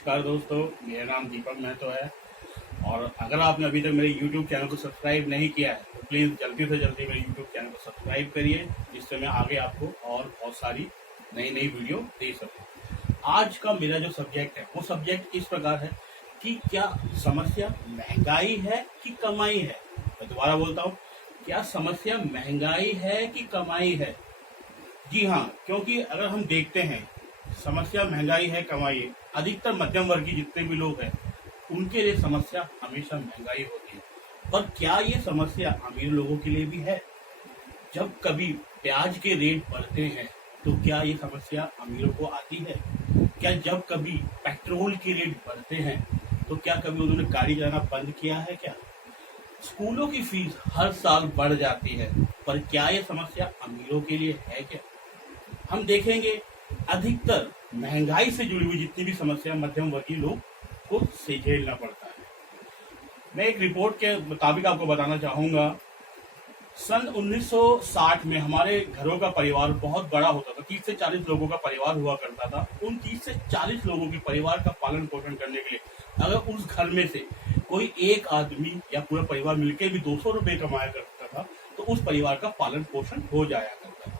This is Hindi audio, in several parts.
नमस्कार दोस्तों, मेरा नाम दीपक महतो है। और अगर आपने अभी तक मेरे YouTube चैनल को सब्सक्राइब नहीं किया है तो प्लीज़ जल्दी से जल्दी मेरे YouTube चैनल को सब्सक्राइब करिए, जिससे मैं आगे आपको और बहुत सारी नई नई वीडियो दे सकूँ। आज का मेरा जो सब्जेक्ट है वो सब्जेक्ट इस प्रकार है कि क्या समस्या महंगाई है कि कमाई है। मैं दोबारा बोलता हूँ, क्या समस्या महंगाई है कि कमाई है। जी हाँ, क्योंकि अगर हम देखते हैं समस्या महंगाई है कमाई है, अधिकतर मध्यम वर्गीय जितने भी लोग हैं उनके लिए समस्या हमेशा महंगाई होती है। पर क्या ये समस्या अमीर लोगों के लिए भी है? जब कभी प्याज के रेट बढ़ते हैं तो क्या ये समस्या अमीरों को आती है? क्या जब कभी पेट्रोल के रेट बढ़ते हैं तो क्या कभी उन्होंने गाड़ी चलाना बंद किया है क्या? स्कूलों की फीस हर साल बढ़ जाती है, पर क्या ये समस्या अमीरों के लिए है क्या? हम देखेंगे अधिकतर महंगाई से जुड़ी हुई जितनी भी समस्या मध्यम वर्गीय लोग को से झेलना पड़ता है। मैं एक रिपोर्ट के मुताबिक आपको बताना चाहूंगा, सन 1960 में हमारे घरों का परिवार बहुत बड़ा होता था। 30 से 40 लोगों का परिवार हुआ करता था। उन 30 से 40 लोगों के परिवार का पालन पोषण करने के लिए अगर उस घर में से कोई एक आदमी या पूरा परिवार मिलकर भी 200 रुपए कमाया करता था तो उस परिवार का पालन पोषण हो जाया करता था।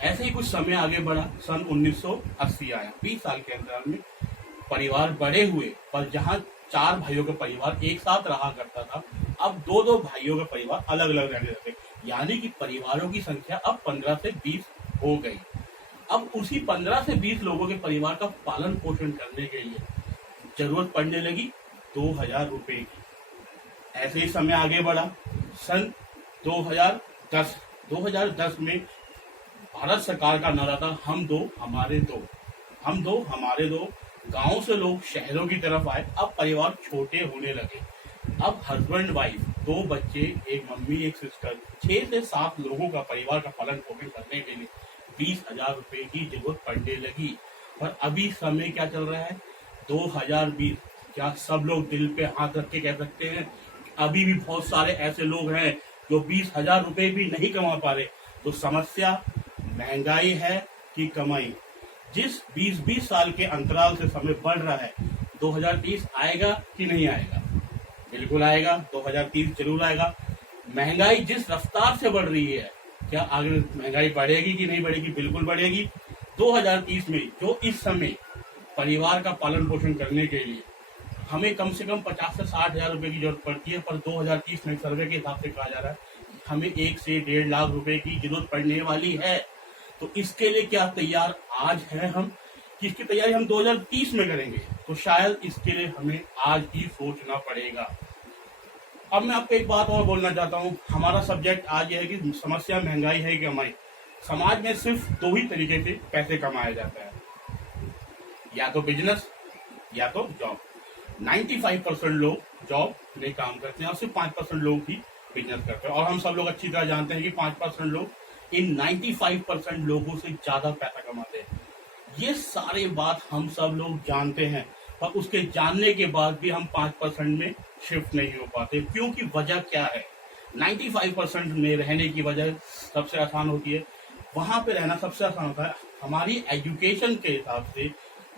ऐसे ही कुछ समय आगे बढ़ा, सन 1980 आया। 20 साल के अंतराल में परिवार बड़े हुए, पर जहां 4 भाइयों का परिवार एक साथ रहा करता था, अब 2-2 भाइयों का परिवार अलग अलग रहने लगे। यानी कि परिवारों की संख्या अब 15 से 20 हो गई। अब उसी 15 से 20 लोगों के परिवार का पालन पोषण करने के लिए जरूरत पड़ने लगी 2000 रुपए की। ऐसे ही समय आगे बढ़ा, सन 2010 में भारत सरकार का नारा था हम दो हमारे दो। हम दो हमारे दो। गांव से लोग शहरों की तरफ आए। अब परिवार छोटे होने लगे। अब हस्बैंड वाइफ, 2 बच्चे, एक मम्मी एक सिस्टर, 6 से 7 लोगों का परिवार का पालन पोषण करने के लिए 20,000 रुपए की जरूरत पड़ने लगी। और अभी समय क्या चल रहा है? 2020। क्या सब लोग दिल पे हाथ रख के कह सकते हैं अभी भी बहुत सारे ऐसे लोग हैं जो 20,000 रुपए भी नहीं कमा पा रहे? तो समस्या महंगाई है कि कमाई? जिस 20-20 साल के अंतराल से समय बढ़ रहा है, 2030 आएगा कि नहीं आएगा? बिल्कुल आएगा, 2030 जरूर आएगा। महंगाई जिस रफ्तार से बढ़ रही है, क्या आगे महंगाई बढ़ेगी कि नहीं बढ़ेगी? बिल्कुल बढ़ेगी। 2030 में जो इस समय परिवार का पालन पोषण करने के लिए हमें कम से कम 50 से 60,000 रुपए की जरूरत पड़ती है, पर 2030 में सर्वे के हिसाब से कहा जा रहा है हमें 1 से 1.5 लाख रुपए की जरूरत पड़ने वाली है। तो इसके लिए क्या तैयार आज हैं हम कि इसकी तैयारी हम 2030 में करेंगे? तो शायद इसके लिए हमें आज ही सोचना पड़ेगा। अब मैं आपको एक बात और बोलना चाहता हूँ। हमारा सब्जेक्ट आज यह है कि समस्या महंगाई है कि कमाई। समाज में सिर्फ 2 ही तरीके से पैसे कमाया जाता है, या तो बिजनेस या तो जॉब। 95% लोग जॉब में काम करते हैं और सिर्फ 5% लोग ही बिजनेस करते हैं। और हम सब लोग अच्छी तरह जानते हैं कि 5% लोग इन 95% लोगों से ज्यादा पैसा कमाते हैं। ये सारे बात हम सब लोग जानते हैं, पर उसके जानने के बाद भी हम 5% में शिफ्ट नहीं हो पाते। क्योंकि वजह क्या है? 95% में रहने की वजह सबसे आसान होती है, वहां पे रहना सबसे आसान होता है। हमारी एजुकेशन के हिसाब से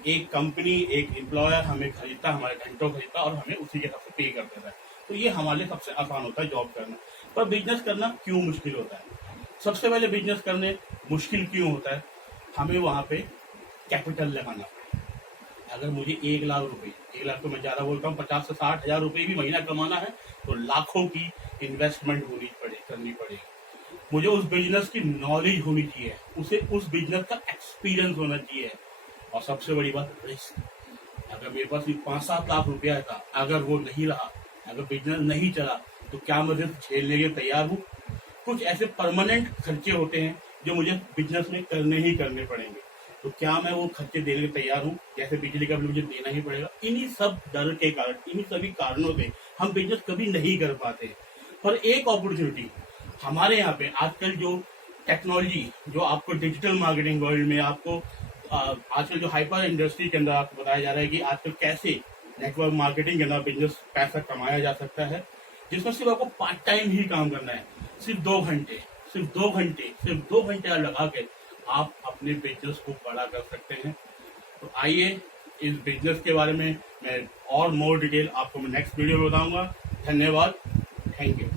एक कंपनी, एक एम्प्लॉयर हमें खरीदता, हमारे घंटों खरीदता और हमें उसी के हिसाब से पे कर देता है। तो ये हमारे लिए सबसे आसान होता है जॉब करना। पर बिजनेस करना क्यों मुश्किल होता है? सबसे पहले बिजनेस करने मुश्किल क्यों होता है? हमें वहां पे कैपिटल लगाना पड़े। अगर मुझे 1 लाख रुपए, 1 लाख तो मैं ज्यादा बोलता हूँ, 50 से 60,000 रुपए भी महीना कमाना है तो लाखों की इन्वेस्टमेंट करनी पड़ेगी। मुझे उस बिजनेस की नॉलेज होनी चाहिए, उसे उस बिजनेस का एक्सपीरियंस होना चाहिए। और सबसे बड़ी बात, रिस्क। अगर मेरे पास 5-7 लाख रुपया था, अगर वो नहीं रहा, अगर बिजनेस नहीं चला, तो क्या मैं रिस्क झेलने के तैयार हूँ? कुछ ऐसे परमानेंट खर्चे होते हैं जो मुझे बिजनेस में करने ही करने पड़ेंगे। तो क्या मैं वो खर्चे देने के तैयार हूँ? जैसे बिजली का बिल मुझे देना ही पड़ेगा। इन्हीं सब डर के कारण, इन्हीं सभी कारणों से हम बिजनेस कभी नहीं कर पाते। पर एक अपॉर्चुनिटी हमारे यहाँ पे आजकल जो टेक्नोलॉजी, जो आपको डिजिटल मार्केटिंग वर्ल्ड में आपको आजकल जो हाइपर इंडस्ट्री के अंदर आपको बताया जा रहा है कि आजकल कैसे नेटवर्क मार्केटिंग के अंदर बिजनेस पैसा कमाया जा सकता है, जिसमें सिर्फ आपको पार्ट टाइम ही काम करना है। सिर्फ 2 घंटे लगा के आप अपने बिजनेस को बड़ा कर सकते हैं। तो आइए इस बिजनेस के बारे में मैं और मोर डिटेल आपको मैं नेक्स्ट वीडियो में बताऊंगा। धन्यवाद, थैंक यू।